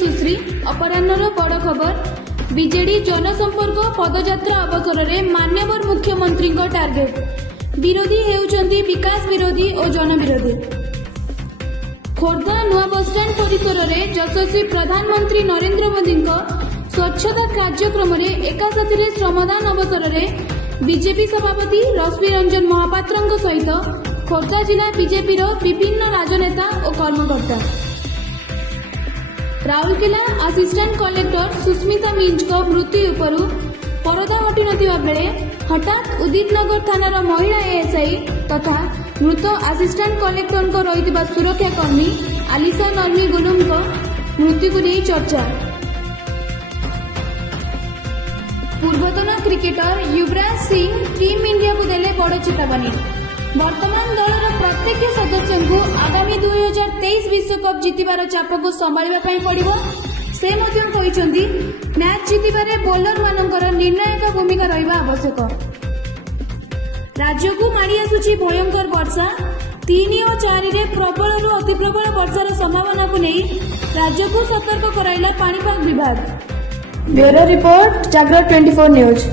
सुश्री अपराह्नर बड़ खबर बीजेडी जनसंपर्क पदयात्रा अवसर में मान्यवर मुख्यमंत्री टार्गेट विरोधी हेउचंती विकास विरोधी और जनविरोधी। खोर्धा नुआ बसस्टाण्ड परिसर में यशस्वी प्रधानमंत्री नरेंद्र मोदी स्वच्छता कार्यक्रम एकासाथी श्रमदान अवसर में बीजेपी सभापति रश्मि रंजन महापात्र सहित खोर्धा जिला बीजेपी विभिन्न राजनेता और कर्मकर्ता। राउरकेला असिस्टेंट कलेक्टर सुस्मिता मिंज मृत्यु उपरू परदा हटि नथिबा बेले हठात उदित नगर थानार महिला एएसआई तथा मृत असिस्टेंट कलेक्टर को रहितबा सुरक्षा कर्मी आलिसा नर्मी गुलुम को मृत्यु को नहीं चर्चा। पूर्वतन cricketer Yuvraj Singh team India को देले बड़ चेतावनी। वर्तमान दलर प्रत्येक सदस्य को आगामी 2023 विश्वकप जितबार चाप को संभाळिबा पई पड़िबो। से मध्य कहिसंती मैच जितबारे बोलर मानकर निर्णायक भूमिका रहिबा आवश्यक। राज्य को माड़ी आसुची भयंकर वर्षा 3 और 4 रे प्रबल रु अति प्रबल वर्षार संभावना को नहीं राज्य को सतर्क कराइला पाणीपाग विभाग। ब्यूरो रिपोर्ट जागरण 24 न्यूज।